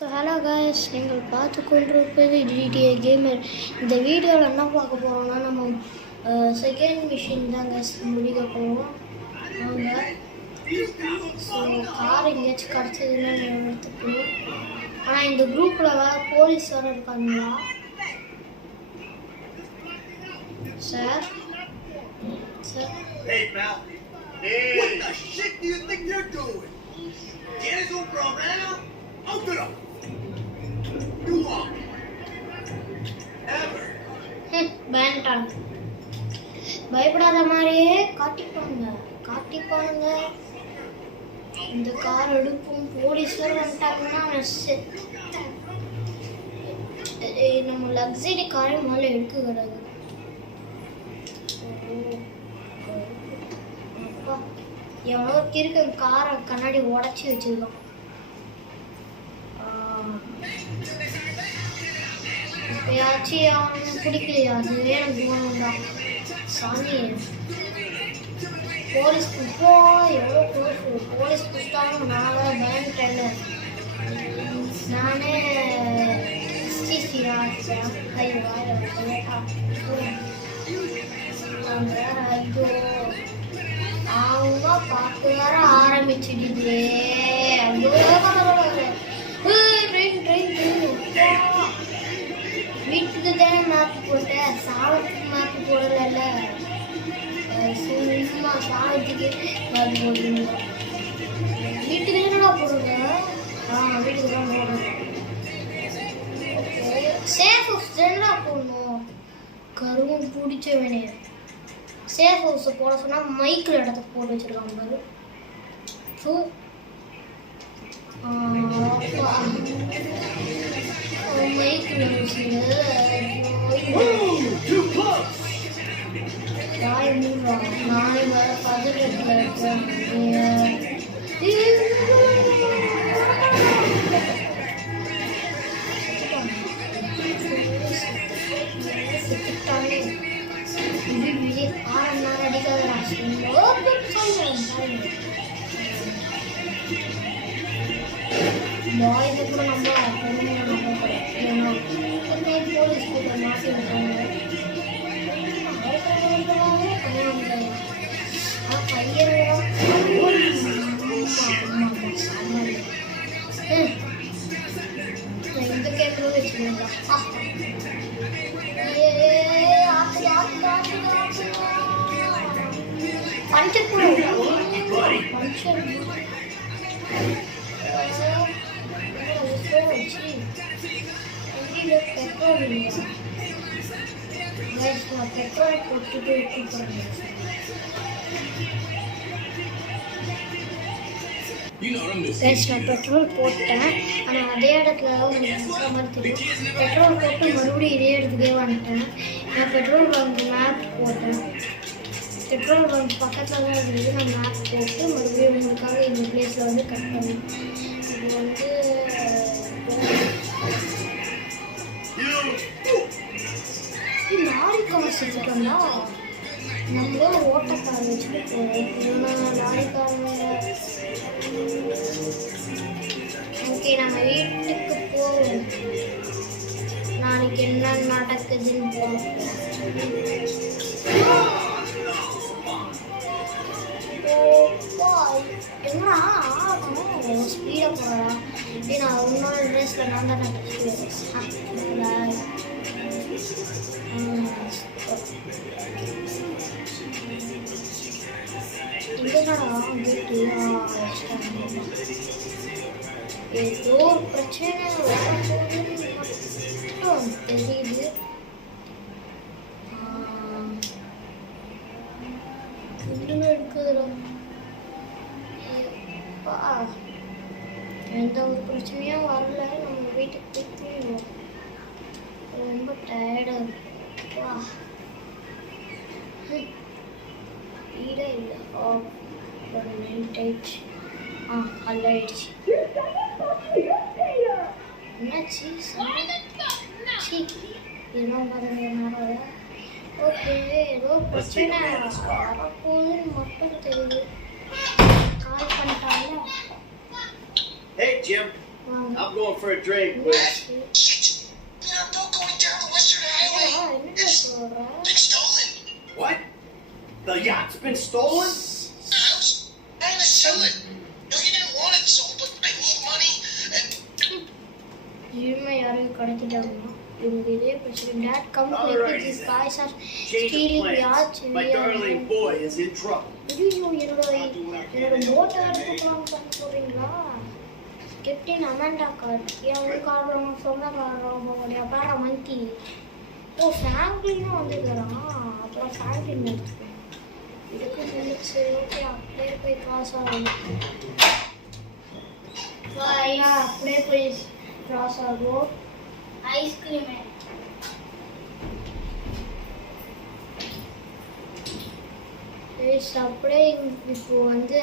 So hello guys, நீங்கள் பார்த்து கொண்டிருப்பது GTA கேமர். இந்த வீடியோவில் என்ன பார்க்க போகிறோம்னா, நம்ம செகண்ட் மிஷின் தான் காய்ஸ் முடிக்க போகிறோம். அவங்க ஸோ கார் எங்கேயாச்சும் கிடச்சதுன்னா எடுத்துக்கணும். ஆனால் இந்த குரூப்பில் வேறு போலீஸ் வேறு இருக்காங்களா sir? Sir Hey pal. Hey. What the shit do you think you're doing? ¿Tienes un problema? Ótelo. You want ever? வேண்டாம், பயப்படாத மாதிரியே காட்டிப்பானுங்க. இந்த கார் எடுக்கும் போலீஸ் வந்துட்டாங்கன்னா நம்ம லக்ஸரி காரை முதல்ல எடுக்க கூடாது. எவ்வளோ கிறுக்கு காரை கண்ணாடி உடச்சி வச்சிருக்கோம். இப்பயாச்சும் அவனுக்கு பிடிக்கலையா? அதுவே எனக்கு தோணும்தான். சாமி, போலீஸ் இப்போ எவ்வளோ போலீஸ் பிடிச்சிட்டாலும் நான் வேற பயந்துட்டேன். நானே கை அவங்க பார்த்து வர ஆரம்பிச்சிடுது. வீட்டுக்கு தானே மேப்பு போட்டேன், சாவத்துக்கு மேப்பு போடல. சும்மா சாவத்துக்கு மேப்பு போடுறீங்க. வீட்டுக்கு தானே போடுங்க. வீட்டுக்கு தான் போடுறேன். சேஃப் ஹவுஸ் தானே போடணும். கருவும் பிடிச்ச வேணைய சேஃப் ஹவுஸை போட சொன்னால் மைக்கில் இடத்துக்கு போட்டு வச்சுருக்காங்க பாரு. ஸோ மைக்கில் நாய் மூடுறாங்க. நாய் வேறு பதட்டத்தில் இருக்கேன். பாய்ஸை கூட நம்ம பொண்ணுங்களை நம்ப ஏன்னா போலீஸ் கூட மாட்டி விட்டாங்க. இந்த கேட்கறது வச்சுக்கோங்க. பஞ்சர் பஞ்சர் பெட்ரோல் இல்லையா? பெட்ரோல் போட்டுட்டு கூப்பிடுறேன். நான் பெட்ரோல் போட்டேன், ஆனால் அதே இடத்துல மாதிரி தெரியும். பெட்ரோல் போட்டு மறுபடியும் இதே இடத்துக்கே வந்துட்டேன். நான் பெட்ரோல் பங்க் மேப் போட்டேன். பெட்ரோல் பங்க் பக்கத்தில் தான் இருந்தது. நான் மேப் போட்டு மறுபடியும் உங்களுக்காக இந்த பிளேஸில் வந்து கட் பண்ணேன். இது வந்து லாரி கார் செஞ்சுட்டோம்னா நம்மளும் ஓட்டக்கார வச்சுட்டு போகிறோம். லாரிக்காரங்க ஓகே, நம்ம வீட்டுக்கு போவோம். நாளைக்கு என்ன நடக்குதுன்னு பார்ப்போம். என்ன ஆகணும் ஸ்பீடாக போகிறா? நான் இன்னொரு ட்ரெஸ்ஸில் நான் தான் ஏதோ பிரச்சனை தெரியுது. இருக்குதுடா. எந்த ஒரு பிரச்சனையும் வரல. நம்ம வீட்டுக்கு போய் தூங்குவோம். ரொம்ப டயர்டாக இருக்குப்பா. வீடே இல்லை. ஒரு நைட் ஆயிடுச்சு. அல்லாயிடுச்சு. என்னாச்சு? ஏதோ மாதிரி ஓகே, ஏதோ பிரச்சனை வரப்போகுதுன்னு மட்டும் தெரியுது. கால் பண்ணிட்டாங்க. Hey Jim. வாங்க. I'm going for a drink, please. Shit! We are both going down the Western Highway. என்னடா சொல்ற? Been stolen. What? The yacht's been stolen? House? I'm gonna sell it. No, you didn't want it sold, but I need money. And ஜிம்மை யாரும் கடத்திட்டாங்கன்னா இவங்க இதே பிரச்சனை. Dad, come All quick, right, these then. guys are Change of stealing plans. yachts. My darling boy is in trouble. ஐயோ, என்னோட போட்டை எடுத்துக்கலாம் பண்ண போறீங்களா? கேப்டன் அமாண்டா கார் என் கார் சொந்த கார் உங்களுடைய பேர மந்தி. ஓ, ஃப்ராங்க்லினும் வந்துக்கிறான். அப்புறம் ஃப்ராங்க்லின் எடுத்துக்கேன். இதுக்கு ஃபெலிக்ஸ். ஓகே, அப்படியே போய் கிராஸ் ஆகும். அப்படியே போய் கிராஸ் ஆகும். ஐஸ்கிரீம் அப்படியே இப்போ வந்து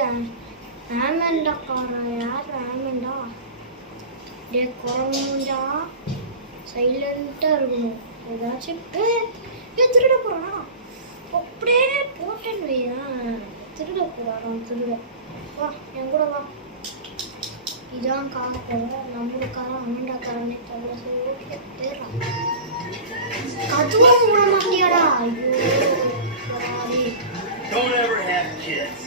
ஆமண்டா காரா? யார் ஆமண்டா? டே குழம்பா, சைலண்டாக இருக்கணும். ஏதாச்சும் திருட போகிறானா? அப்படியே போட்டேன்னு வையன். திருட போகிறான். திருட வா, என் கூட வா. இதான் கார நம்மளுக்கார ஆமண்டாக்காரனே தவிர. சரி, ஓகே, ஏறா. அதுவும் விட மாட்டியாடா? ஐயோ, Don't ever have kids.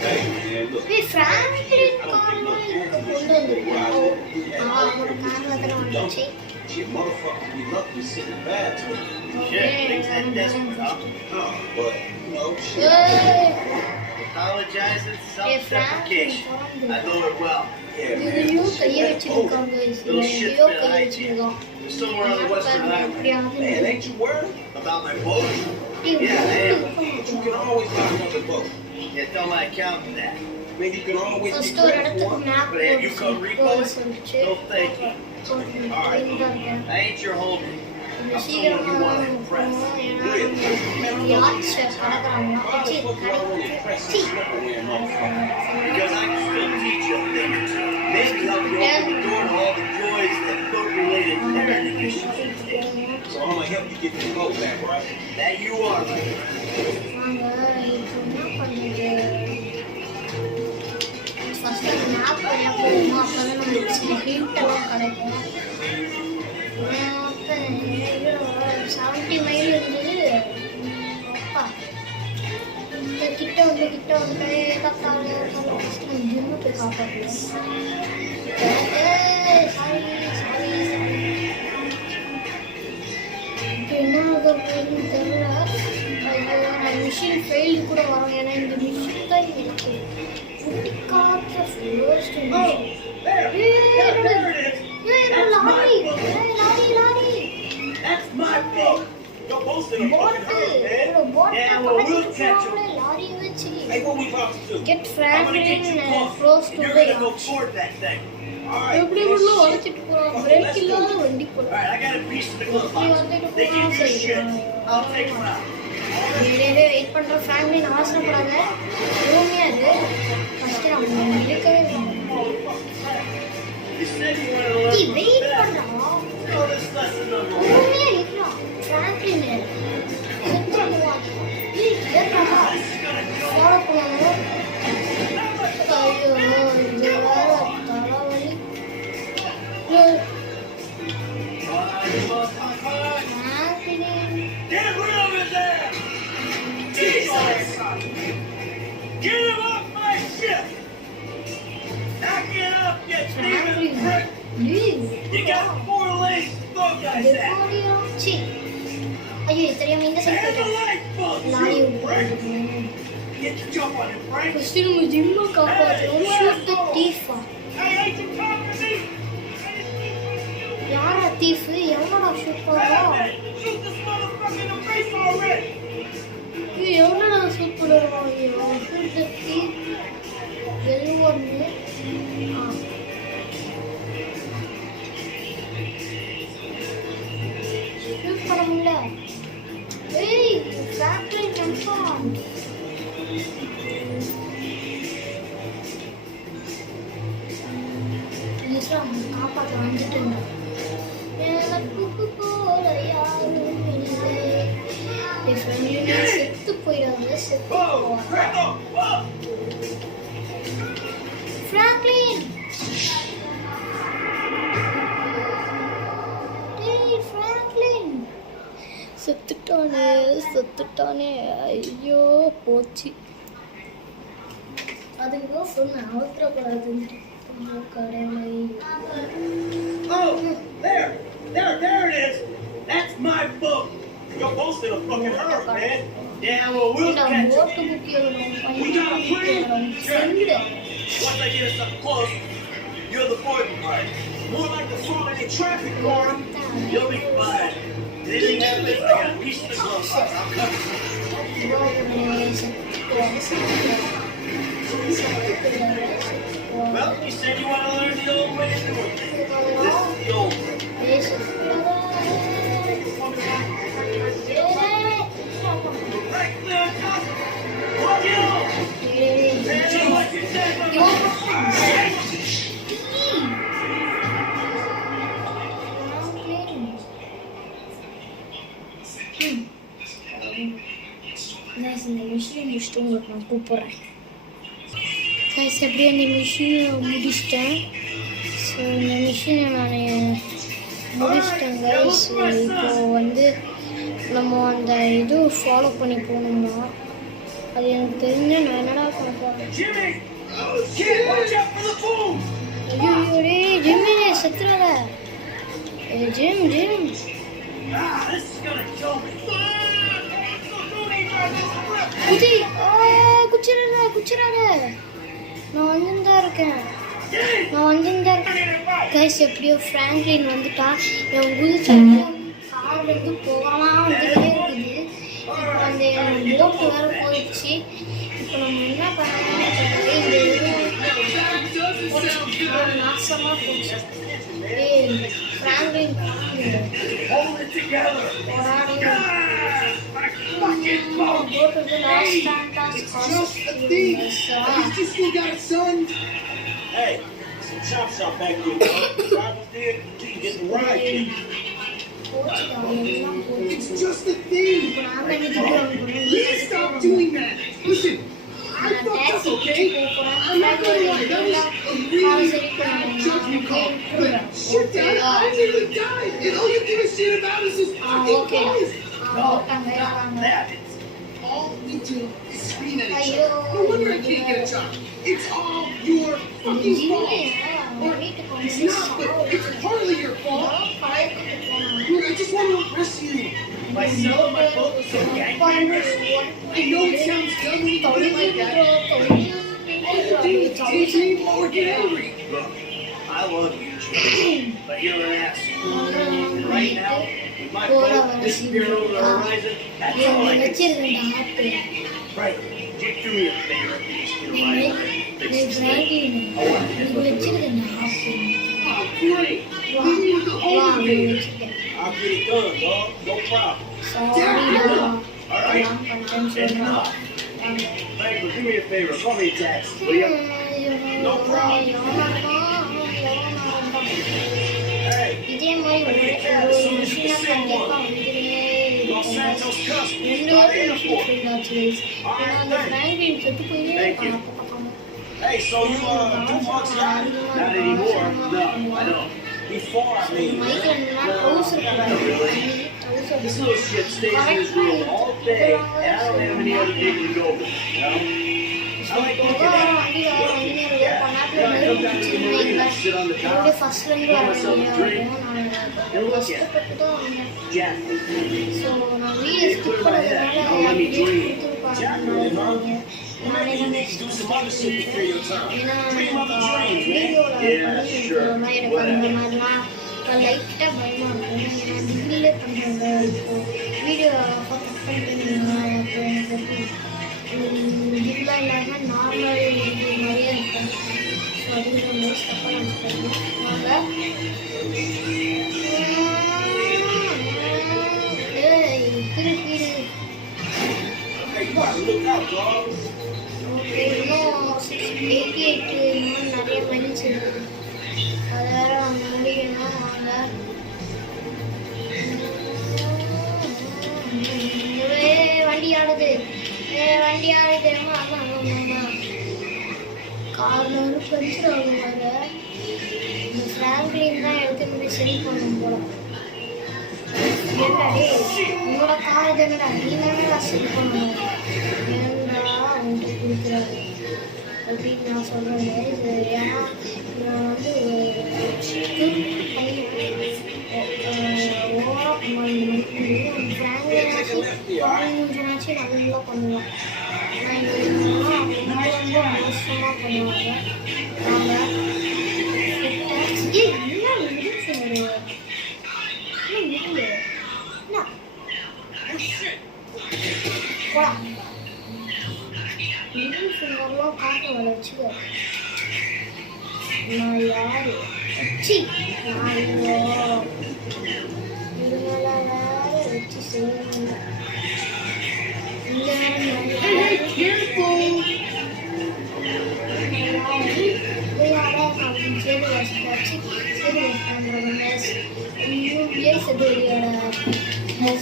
hey, man, look. Franklin கார்லாம் இப்போ கொண்டு வந்துருக்கோம். அவங்களோட காரில் தானே வந்துச்சு. Shit, motherfucker, we lucky to sit in the bathroom. Shit, things that desperate, huh? No, but you know, shit. Apologize and Hey, self-deprecation. Frank, I know it well. Yeah, man. இதுலயும் கையை வச்சிருக்காங்க. Little shit's எங்கேயோ been guy hygiene. வச்சிருக்கான். Somewhere on the Western Highway. Man, ain't you worried? About my boat? Yeah, I am. You can always lock up the boat. Yeah, don't like counting that. Man, you can always first be ஒரு grateful. இடத்துக்கு map But have you come recall it? சொல்லிச்சு. No, thank you. I ain't your homie. இந்த I'm someone you சீக்கிரமா want to தான் impress. போகணும். ஏன்னா யாட்ஸ் கலக்குறாங்க. Why the fuck I don't impress this slippery motherfucker? Because I can still teach you a thing or two. Maybe help you open the door to all the joys that boat-related parenting issues entail. So I'm gonna help you get your boat back, right? That you are, my friend. நாங்கள் இப்போ என்ன பண்ணுறது? First அந்த map வழியாக போகணும். அப்போ தான் நம்மளுக்கு சில ஹிண்டெல்லாம் கிடைக்கும். 70 மைல் இருந்தது. அப்பா, இந்த கிட்ட வந்து கத்தாலே ஃபஸ்ட்டு நம்ம ஜிம்மு போய் காப்பாற்றணும். சாரி. இப்போ என்ன ஆக போகுதுன்னு தெரியல. ஐயோ, நான் மிஷின் ஃபெயில்டு கூட வரும். ஏன்னா இந்த மிஷின் தான் எனக்கு பிடிக்காத first machine. Lorry That's my boat. You're boasting a fucking herd, man. Yeah, well, we'll catch him. Lorry வச்சு Hey, what we about to do? get I'm gonna get Franklin you close close. to You're the gonna go yacht. board that thing. All right. எப்படி man, உள்ள shit. வளைச்சிட்டு போறான். Break இல்லாத வண்டி All போறான். right, I got a piece of the glove இப்படி box. வந்துட்டு They போனா give you சரி. shit. I'll take them out. Wait பண்ற Franklin அவசரப்படாத. ரூமியா இரு. ஃபர்ஸ்ட் நம்ம இருக்கவே You said you wanted to learn from wait the best. பண்றான். So this lesson number one. ரூமியா இருக்கான். Franklin செத்துருவான். ஏறா. This is gonna go. Follow பண்ணணும். ஐயோ, இது வேற தலைவலி. Franklin. Get rid of his ass! Jesus! Get him off my ship! Knock it up, you thieving prick! Leave. You got 4 legs to throw guys at! C. ஐயோ, தெரியாம இந்த side Have a போயிட்டேன். lifeboat, lorry you விட்டு prick! போயிட்டேன். Get the jump on him, Frank! First நம்ம ஜிம்மை காப்பாற்றணும். Shoot the தீஃபா. Hey, ain't you talking to me? யாரா தீஃப்? எவனடா ஷூட் Hey, பண்ணுறோம்? man, shoot this motherfucker in the face already! எவனடா ஷூட் பண்ணுறோம்? ஐயோ, ஷூட் த தீஃப். வெல்வொன்னு. ஷூட் பண்ண முடியல. ஏய், ஃபேக்டரி கன்ஃபார்ம். காப்பாற்ற வந்துட்டு இருந்தேன். எனக்கு போல யாரும் இல்லை. செத்து போயிடாத. செத்து Whoa! போவாங்க. Crack up! Whoa! Franklin. செத்துட்டானே ஐயோ போச்சு. அதுக்கு சொன்னேன் அவசரப்படாதுன்ட்டு. கடமை. Oh, there it is. That's my book. You're posting a fucking hurt, man. Yeah, well, we'll catch போட்டு you. முக்கியம் We got a plan. Once I get us up close, you're the important part. More like the falling in traffic, Lauren. You'll be fine. Anything happens, I got a piece of the glove box. I'll cover you. Well, you said you want to learn the old way of doing things. This is the old way. Right there, Doc. What you? Say what you said, இந்த மிஷினை முடிச்சுட்டு உங்களுக்கு நான் கூப்பிட்றேன். Guys எப்படியே அந்த மிஷினை முடிச்சிட்டேன். ஸோ இந்த மிஷினை நான் முடிச்சிட்டேன் கைஸ். இப்போது வந்து நம்ம அந்த இது ஃபாலோ பண்ணி போகணுமா அது எனக்கு தெரிஞ்ச நான் என்னடா பண்ண போகிறேன். ஐயோ டே ஜிம்மி செத்துறாத. ஜிம் குச்சிராத. நான் வந்துதான் இருக்கேன். கைஸ் எப்படியோ ஃப்ராங்க்லின் வந்துட்டா. என் குதிச்சு கார்லேருந்து போகலாம் வந்துட்டே இருக்குது. இப்போ அந்த போட்டு வேறு போயிடுச்சு. இப்போ நம்ம என்ன பண்ணலாம், இந்த இது நாசமாக போச்சு. Franklin Hey, some chop shop back here. Drivers there, you can get the ride. It's just a thing. Please stop doing that. Listen, I fucked up, okay? I'm not gonna lie. That was a really bad judgment call. But shit, Dad, I nearly died. And all you give a shit about is this fucking boys. No, not that. All we do is scream at each other. No wonder I can't get a job. It's all your fucking fault. Or it's not, but it's partly your fault. Dude, I just want to impress you. By selling my boat to some gangbangers? I know it sounds dumb when you put it like that. All you do is daydream or get angry. Look, I love you, Jim, but you're an ass. And right now, with my boat disappearing over the horizon, that's all I can see. Right, you do me a favor, please, to my fix this thing. I want to get what you're doing. Oh, great. Leave me with the whole thing. I'll get it done, dog. No problem. All right? Enough. Franklin, do me a favor. Call me a taxi, will you? No problem. Hey, I need a cab as soon as you can send one. Los Santos Customs. Airport. All right, thanks. Thank you. Hey, so you do much guy? Not anymore. No, I don't. Before, I mean, not really. This little shit stays in his room all day, and I don't have any other people to go with, you know? I like looking at it. Yeah, I come down to the marina and sit on the dock, pour myself a drink, and look at it. Jack. Get clear my head, don't let me dream. Jacqueline, huh? Well, maybe you need to do some other shit to fill your time. Dream other dreams, man. Yeah, sure. Whatever. லைட்டாக பயமாக இருக்கும். நான் டிகிரிலே பண்ணுறேங்க. இப்போது video cut பண்ணிட்டேன். அப்போ எனக்கு இதெல்லாம் இல்லாமல் நார்மல் இது மாதிரியே இருக்கும். ஸோ அதுக்கு ரொம்ப ஸ்டப்பாக நினச்சிட்டாங்க. வாங்க திருப்பி ஓகே இன்னும் 688 இன்னும் நிறைய மைல்ஸ் இருக்குது. அதை வேறு அவங்க முடிக்கணும். வாங்க வண்டி ஆடுது அம்மா காரில் ஒரு பஞ்சர் ஆகும். வர இந்த ஃப்ராங்க்லின் தான் எடுத்துன்னு போய் சரி பண்ணணும் போல. ஏன்டா டேய் உங்களோட கார் தானடா நீ தானடா செட் பண்ணணும் ஏன்டா உங்களுக்கு கொடுக்குறாரு அப்படின்னு நான் சொல்கிறேன் இது ஏன்னா நான் வந்து ஓவராக ஃப்ராங்க்னாச்சு நல்லா பண்ணுவேன் ஆனால் ரொம்ப மோசமாக பண்ணுவாங்க ஃபிங்கர்லாம் காட்ட வளர்ச்சிக்க நான் யாரு சி நான் இவங்கள வேற வச்சு செய்யணும்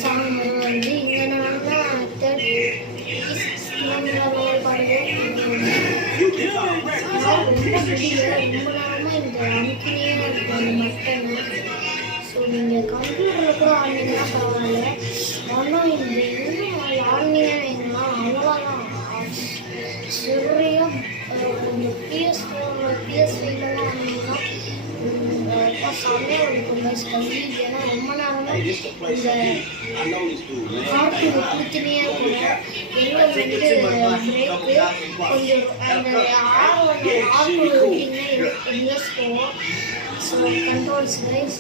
சாங் வந்து இங்கே நான் தேர்ட் ரொம்ப நேரமாக இந்த அமுக்கினே இருக்கும் அந்த மட்டனை ஸோ நீங்கள் கம்ப்யூட்டரில் கூட ஆடினீங்கன்னா பரவாயில்ல ஆனால் இந்த இன்னும் ஆடினீங்கன்னா அவ்வளோதான் சரியாக கொஞ்சம் PS5 ஆடினீங்கன்னா செம்மையாக இருக்குங்க ஸ்டடி ஏன்னா ரொம்ப நேரமாக இந்த கார்ட்டூன் கொடுத்துனே இருக்கணும் எங்கே வந்து பிரேக்கு கொஞ்சம் அந்த ஆர்டர் விட்டிங்கன்னா ரிவர்ஸ் போவோம் so controls guys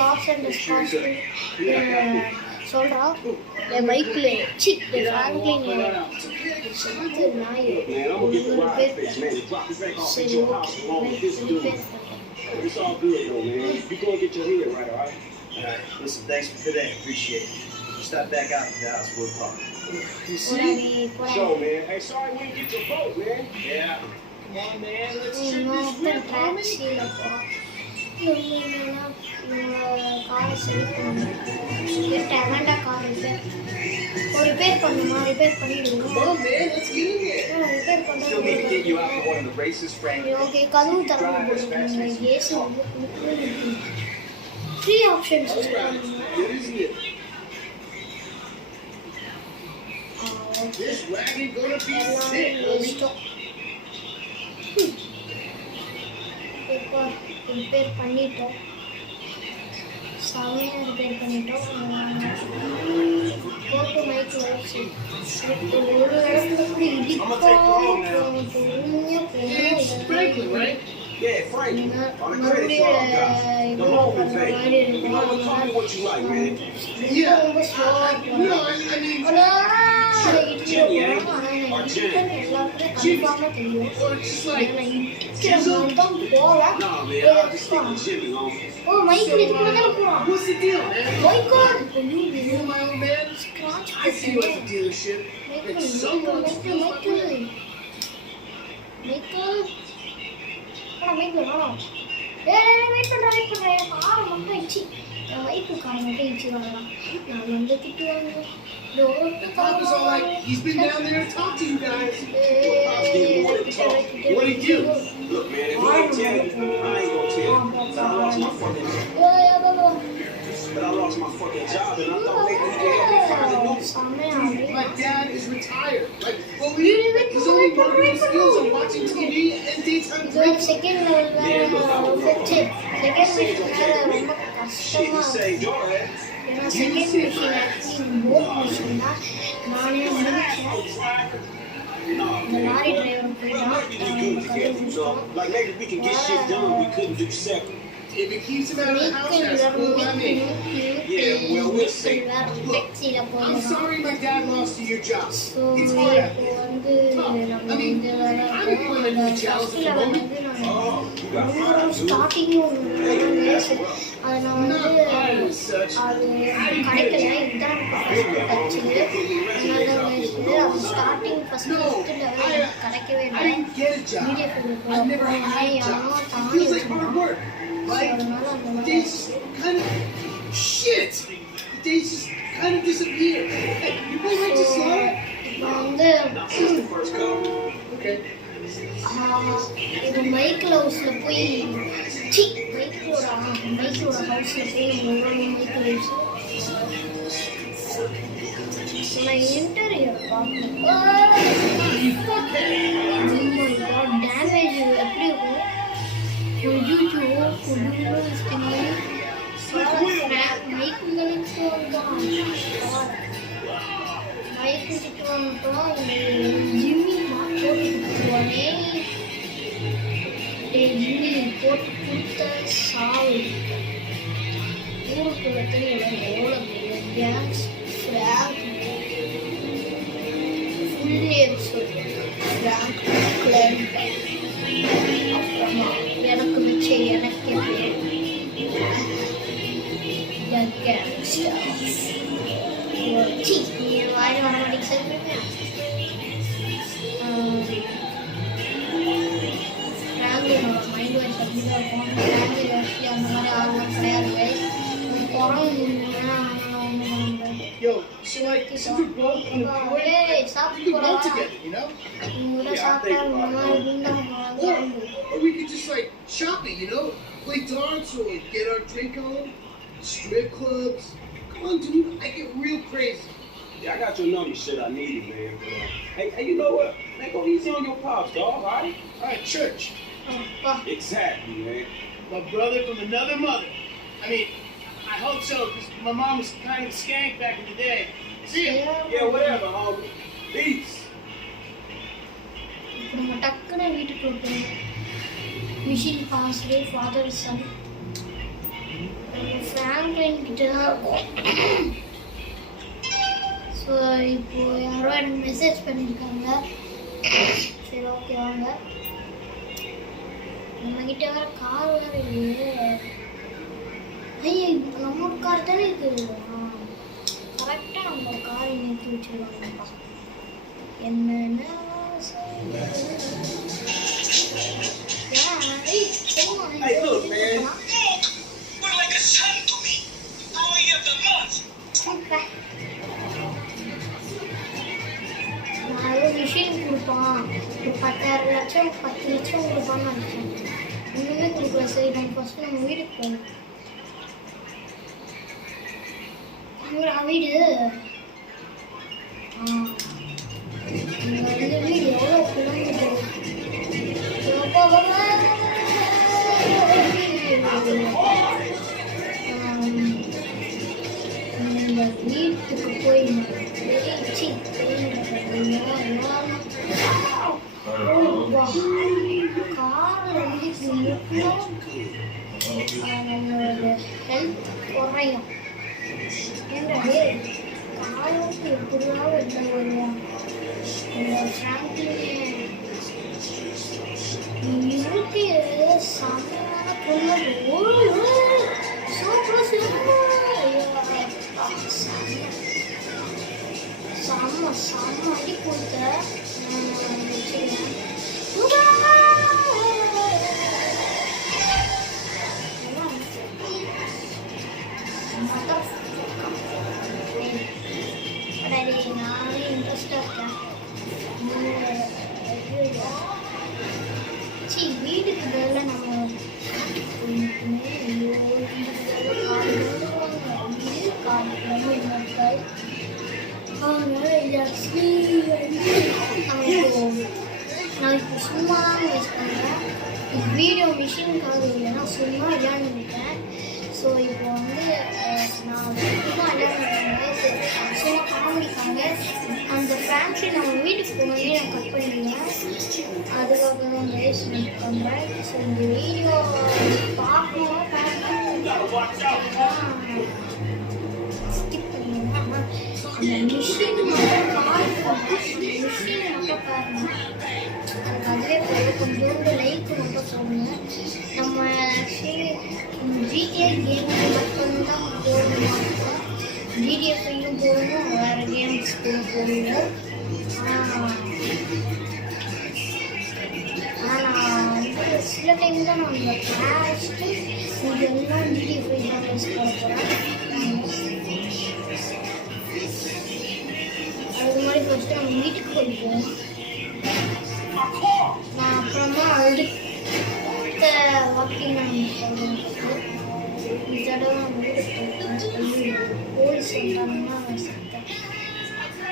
loss and spots சொல்கிறா என் பைக்கில் சி என் ஃப்ராங்க்லின் செத்து நாய் ரிப்பேர் சரி okay repair It's all good though, man. You gonna get your head right, all right? All right. Listen, thanks for today. Appreciate it. Stop back out to the house. We'll talk. You see? So, man. Hey, sorry we didn't get your boat, man. Yeah. Come on, man. Let's ship this real for me. காரை சரி பண்ணணும் டெவண்டா car repair பண்ணுமா repair பண்ணிடுவோம் Come on, man. Let's get in there. Repair Still need to get you out for one of பண்ணுறது the races, Frank. Okay கதவு தரணும் AC free options What is it? This wagon gonna be sick, homie. இப்போ repair பண்ணிட்டோம் செம்மையாக repair பண்ணிட்டோம் போட்டு mic வச்சு ஒரு இடத்துல கூட இடிக்காம பொறுமையாக It's Franklin, right? Yeah, Frank. On the credit card, guy. The moment thing. You know what? Tell me what you like, man. Yeah. ரொம்ப ஸ்லோவாக No, I mean, கன்ஃபார்மாக தெரியும் or just like, நான் இடிக்கிற மாதிரி தான் போவேன் Nah, man. I'll just stick with Jimmy, homie. ஓ மைக்கில் இதுக்கு தான் போகிறான் what's the deal, man? மைக்கோல் You know my old man? Scratch I see you at the dealership. And someone steals my car. Wait பண்ணுறேன் காரை மட்டும் இச்சு வைப்பு காரை மட்டும் இச்சு வாங்கலாம் நான் வந்து திட்டுவாங்க Pop is all like, he's been down there to talk to you guys. What'd he do? Look, man. If he ain't tell you, I ain't gonna tell you. But I lost my fucking job, and I thought maybe he could help me find a new one. My dad is retired. Like, fully. Like, his only marketing skills are watching TV and daytime drinking. Second ரொம்ப Shit, he கஷ்டமாக saved your ass. ஏன்னா second machine actually boat machine தான் நானே முடிச்சேன் இந்த lorry driver போய் தான் கண்டுபிடிச்சோம் Like maybe we can get shit done we couldn't do separate. If it keeps him out of the house, that's cool by me. Yeah, well, we'll see. டாக்ஸியில் I'm போய் sorry my dad lost you your job. So It's hard out இப்போ there. வந்து நம்ம இந்த வேலை first level வந்து Oh, you got நான் fired, dude. ஸ்டார்டிங்கும் அது நான் I'm not வந்து fired as such. அது கிடைக்கல இதுதான் கிடச்சிது அதனால அது ஸ்டார்டிங் ஃபஸ்ட்டு லெவல் கிடைக்கவே I இல்லை didn't get a job. Media I've never had a யாரும் job. It தாண்டி feels like hard வச்சுருந்தான் work. Like, அதனால அந்த மாதிரி days just kind of shit. The days just kind of disappear. Hey, you play Righteous Slaughter? இப்போ வந்து Not since the first couple. Okay. இப்போ Michael ஹவுஸில் போய் மைக்கிளோட ஹவுஸில் போய் மைக்கிள் ஹவுஸ் நான் இன்டீரியர் பார்க்கணும். டேமேஜ் எப்படி இருக்கும்? மைக்கு கிட்ட வந்துட்டோம். ஜிம்மி போட்டுருவானே, ஜிம்மி போட்டு கொடுத்த சாவு ஊருக்குள்ள தெரியல. எவ்வளோ பெரிய கேம்ஸ் ஃப்ராங்க் ஃபுல் நேம் சொல்லுவேன். Frank Clark. அப்புறமா எனக்கு மிச்ச எனக்கு கேங்ஸ்டர்ஸ் வாய் வர மாட்டேங்க சார். ஃப்ராங்க்லினோட மைண்ட் வாய்ஸ் அப்படி தான் இருக்கும். ஃப்ராங்க்லின் ஆக்சுவலி அந்த மாதிரி ஆர்வம் கிடையாது. குரங்கு Yo, so like, since we both on the board, we could go together, you know? Or we could just like shop it, you know? Play darts or get our drink on. Strip clubs. Come on, dude. I get real crazy. Yeah, I got your number, shit. I need it, man. But, hey, you know what? Man, go easy on your pops, dog, all right? All right, church. Exactly, man. My brother from another mother. I mean, I hope so, because my mom was kind of a skank back in the day. See ya. Yeah, whatever, homie. Peace. இப்போ நம்ம டக்குன்னு வீட்டுக்கு விட்டோம். Mission பாஸ்டே father son Franklin கிட்ட தான் இருக்கும். So இப்போ யாரோ எனக்கு மெசேஜ் பண்ணியிருக்காங்க. சரி ஓகே வாங்க. நம்மக்கிட்ட வேறு கார் வேறு இல்லையே. ஐயா இப்போ நம்ம கார் தானே இருக்குது. கரெக்டாக நம்ம காரை நிறுத்தி வச்சுருவாங்கப்பா. என்னென்ன Hey, look, man. You're like a son to me. Boy of the month. நான் மிஷின் கொடுப்பான். ஒரு 10,000 லட்சம் 10 லட்சம் கொடுப்பான்னு நினைச்சேன். ஒன்றுமே கொடுக்கல. சரி நம்ம ஃபஸ்ட்டு நம்ம வீட்டுக்கு போகணும். வீடு இந்த வீடு எவ்வளோ கிலோமீட்டர் இந்த வீட்டுக்கு போய் காரில் நம்மளோட ஹெல்த் குறையும். என்னது காலுக்கு எப்படியாவது எடுத்து வருவான். இந்த ஃப்ராங்க்லின் இருக்கு செம்மையான பொண்ணு. சூப்பர் செம்ம அடி கொடுத்த வச்சுக்கிறேன். நானே இன்ட்ரெஸ்டாக இருக்கேன். வீட்டுக்கு பதிலாக நம்ம நான் இப்போ சும்மா தான் யூஸ் பண்ணுறேன். வீடியோ மிஷினுக்காக இல்லைன்னா சும்மா விளையாண்டுருக்கேன். ஸோ இப்போ வந்து நான் சும்மா விளையாண்டுருக்கேன். சும்மா காமெடிக்காங்க அந்த ஃப்ராங்க்லின் நம்ம வீட்டுக்கு போனோடனே நான் கட் பண்ணிடுவேன். அதுக்காக தான் கைஸ் நான் பண்ணுறேன். ஸோ இந்த வீடியோ பார்க்கணும் ஸ்கிப் பண்ணிடுங்க. ஆனால் அந்த மிஷின் மட்டும் பாருங்க. மிஷின் மட்டும் பாருங்க. எனக்கு அதுவே போதும். கொஞ்சோண்டு லைக் மட்டும் போடுங்க. நம்ம ஆக்சுவலி ஜிடிஏ கேம் மட்டும் தான் போடணும். ஜிடிஎஃப்ஐயும் போடணும், வேறு கேம்ஸ்க்கு போடணும். ஆனால் நான் வந்து சில டைம் தான் நான் இந்த கிளாஸ்ட்டு இதெல்லாம் ஜிடிஎஃப்ஐ தான் யூஸ் பண்ண போகிறேன். அதுக்கு முன்னாடி ஃபஸ்ட்டு நம்ம வீட்டுக்கு போயிருப்போம். அப்படின்னு நம்ம சொல்கிறதுக்கு இந்த தடவை நம்ம வீட்டுக்கு சொல்லி போலீஸ் வந்தாங்கன்னா செத்தேன்.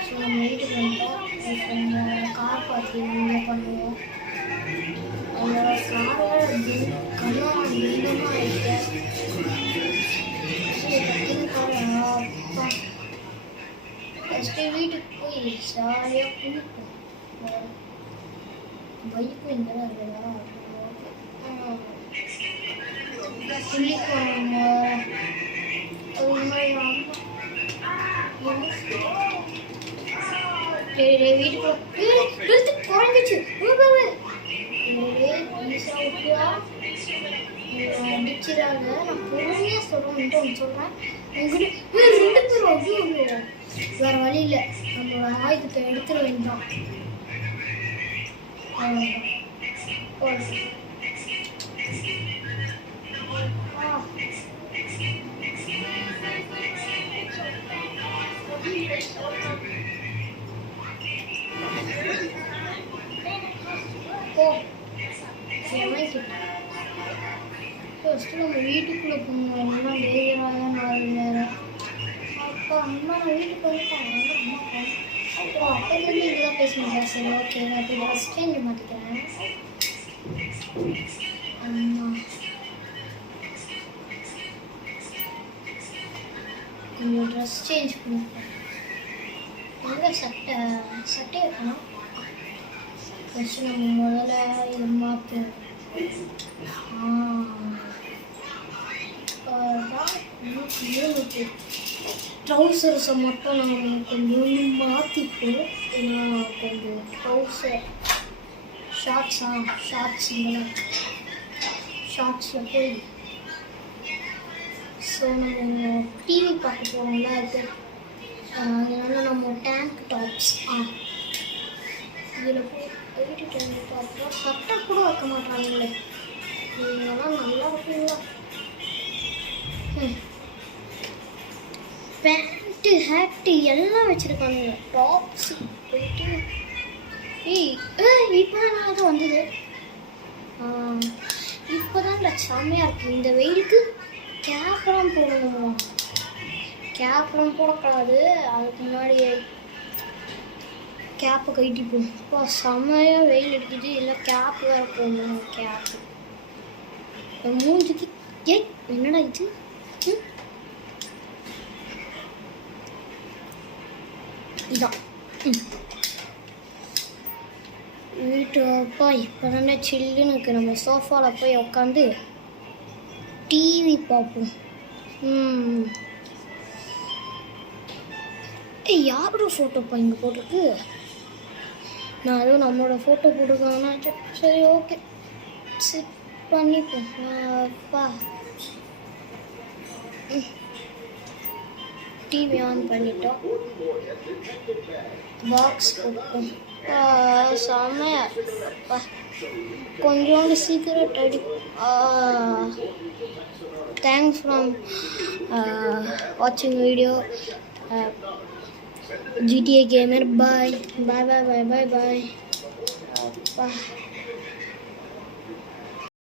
ஸோ நம்ம வீட்டுக்கு வந்தோம். இப்போ இந்த கார் பார்த்து இங்கே பண்ணுவோம். அதோட காரோட கண்ணம் பில்டமாக இருக்கு. அப்பா ஃபஸ்ட்டு வீட்டுக்கு போய் ஜாலியாக குளிப்போம். பைக்கு இங்கே தான் இருக்குதா? குளிப்போம். அது மாதிரி வீட்டுக்கு குறைஞ்சிச்சு. அடிச்சிடாங்க. நான் பொறுமையாக சொல்கிறேன்ட்டு ஒன்று சொல்கிறேன். உங்ககிட்ட 2 பேரும் ஐயோ வேறு வழி இல்லை. நம்மளோட ஆயுதத்தை எடுத்துட வேண்டாம். ஃபஸ்ட்டு நம்ம வீட்டுக்குள்ளே போகணும். அம்மா டேஞ்சராக தான் 4 நேரம். அப்பா அம்மா நான் வீட்டுக்கு வந்துட்டேன். அம்மா அப்புறம் அப்போலேருந்து இதெல்லாம் பேசணும். சரி ஓகே நான் இப்போ ட்ரெஸ் சேஞ்ச் மாற்றிக்கிறேன். அம்மா கொஞ்சம் ட்ரெஸ் சேஞ்ச் பண்ணிப்பேன். எங்கே சட்டை வைக்கணும். ஃபஸ்ட்டு நம்ம முதல்ல இதை மாற்றணும். ட்ரௌசர்ஸை மட்டும் நம்ம கொஞ்சம் மாற்றிப்போம். ஏன்னா கொஞ்சம் ட்ரௌசர் ஷார்ட்ஸில் போய் ஸோ நம்ம டிவி பார்க்க போகிறோம்ல. அது அதனால நம்ம டேங்க் டாப்ஸ் இதில் போய் போயிட்டு டேங்க் டாப்லாம் சட்டை கூட வைக்க மாட்டாங்களே. நீங்களாம் நல்லா இருப்பீங்களா? பேண்ட்டு ஹேட்டு எல்லாம் வச்சுருக்காங்க. டாப்ஸ் போயிட்டு இப்போ தான் அது வந்தது. இப்போ தான் செம்மையாக இருக்குது. இந்த வெயிலுக்கு கேப்லாம் போடணுமா? கேப்லாம் போடக்கூடாது. அதுக்கு முன்னாடி கேப்பை கட்டிப்போம். இப்போ செம்மையாக வெயில் அடிக்குது. இல்லை கேப் வேறு போடணும். கேப்பு மூஞ்சிக்கு என்னடா இது? இதான் வீட்டு அப்பா இப்போ தானே சில்லுன்னு இருக்குது. நம்ம சோஃபாவில் போய் உட்காந்து டிவி பார்ப்போம். யாரோட ஃபோட்டோப்பா இங்கே போட்டிருக்கு? நான் அதுவும் நம்மளோட ஃபோட்டோ போட்டிருக்காங்கன்னா சரி ஓகே செட் பண்ணிப்போம். அப்பா டிவி ஆன் பண்ணிட்டோம். பாக்ஸ் போட்டோம். செம்மையா கொஞ்சோண்டு சிகரெட் அடி. தேங்க்ஸ் ஃப்ரம் வாட்சிங் வீடியோ. GTA Gamer. Bye.